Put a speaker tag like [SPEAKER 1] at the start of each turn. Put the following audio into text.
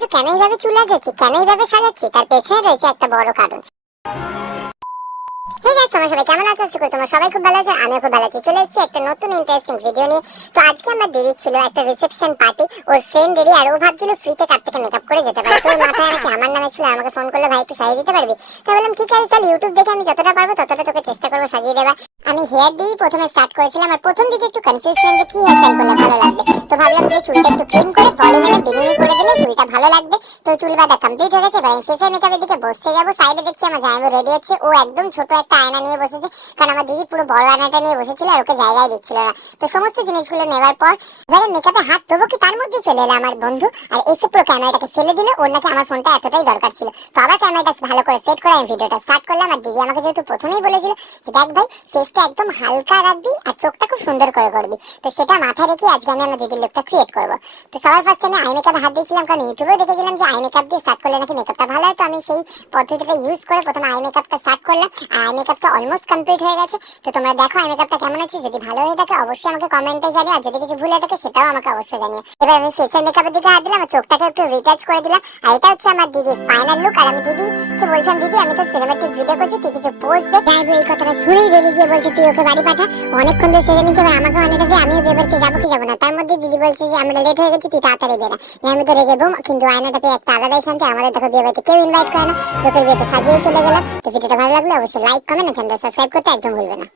[SPEAKER 1] যে কেন এইভাবে কেন এইভাবে সাজাচ্ছি, তার পেছনে রয়েছে একটা বড় কারণ। গাইস তোমরা সবাই কেমন আছো? সবাই খুব ভালো আছো, আমিও খুব ভালো আছি। চলে এসেছি একটা নতুন ইন্টারেস্টিং ভিডিও নিয়ে। তো আজকে আমার দিদি ছিল একটা রিসেপশন পার্টি ওর ফ্রেন্ডেরই আর ও ভাবছিল ফ্রিতে কার থেকে মেকআপ করে যেতে পারে। তোর মাথায় আমার নামে ছিল আমাকে ফোন করলে, ভাই, একটু সাজিয়ে দিতে পারবি? তো বললাম, ঠিক আছে, চল ইউটিউব দেখে আমি যতটা পারব, ততটা তোকে চেষ্টা করব সাজিয়ে দেবা আমি হেয়ার দিয়েই প্রথমে স্টার্ট করেছিলাম আর প্রথম দিকে একটু কনফিউজ ছিলাম যে কি হেয়ার স্টাইল করলে ভালো লাগবে। তো ভাবলাম যে চুলটা একটু ক্লিন করে মেনে বেনুনি করে দিলে চুলটা ভালো লাগবে। তো চুল বাঁধা কমপ্লিট হয়ে গেছে, এবার শেষের মেকআপের দিকে বসতে যাব। সাইডে দেখছি আমার জামাইবু রেডি আছে। ও একদম ছোট একটা আয়না নিয়ে বসেছে, কারণ আমার দিদি পুরো বড় আয়নাটা নিয়ে বসেছিল আর ওকে জায়গায় দিচ্ছিল না তো সমস্ত জিনিসগুলো নেওয়ার পর এবারে মেকআপে হাত দেবো কি তার মধ্যে চলে এলো আমার বন্ধু। আর এসে পুরো ক্যামেরাটাকে ফেলে দিলে, ওর নাকি আমার ফোনটা এতটাই দরকার ছিল। তো আবার ক্যামেরাটা ভালো করে সেট করে আমি ভিডিওটা স্টার্ট করলাম। আর দিদি আমাকে যেহেতু প্রথমেই বলেছিল যে, দেখ ভাই ফেসটা একদম হালকা রাখবি আর চোখটা খুব সুন্দর করে করবি। তো সেটা মাথায় রেখে আজকে আমি আমার দিদির লুকটা ক্রিয়েট করব। তো সবার ফার্স্ট আমি আই মেকআপ হাত দিয়েছিলাম, কারণ ইউটিউবেও দেখেছিলাম যে আই মেকআপ দিয়ে স্টার্ট করলে নাকি মেকআপটা ভালো হয় তো আমি সেই পদ্ধতিটা ইউজ করে প্রথমে আই মেকআপটা স্টার্ট করলাম আর আই মেকআপটা অলমোস্ট কমপ্লিট হয়ে গেছে। তো তোমরা দেখো আই মেকআপটা কেমন আছে যদি ভালো হয়ে থাকে অবশ্যই আমাকে কমেন্টে জানিয়ে আর যদি কিছু ভুল থাকে সেটাও আমাকে অবশ্যই জানিয়ে এবার আমি ফেসের মেকআপের দিকে হাত দিলাম চোখটাকে একটু রিটাচ করে দিলাম। আর এটা হচ্ছে আমার দিদির ফাইনাল লুক আর আমি দিদিকে বলছিলাম দিদি? আমি তো সিনেমাটিক ভিডিও করছি, তুই কিছু পোজ দে যাইবো এই কথাটা শুনেই রেগে গিয়ে তুই ওকে বাড়ি পাঠা। অনেকক্ষণ ধরে সেরে নিচ্ছে এবার আমাকে অনেক দিয়ে আমিও বিয়ে বাড়িতে যাব, কি যাব না। তার মধ্যে দিদি বলছে যে আমরা লেট হয়ে গেছি, তুই তাড়াতাড়ি বেরা। আমি তো রেগে বোম কিন্তু আয়নাটা পেয়ে একটা আলাদাই শান্তি। আমাদের দেখো বিয়ে বাড়িতে কেউ ইনভাইট করে না। লোকের বিয়েতে সাজিয়ে চলে গেলাম। তো ভিডিওটা ভালো লাগলে অবশ্যই লাইক কমেন্ট চ্যানেলটা সাবস্ক্রাইব করতে একদম ভুলবে না।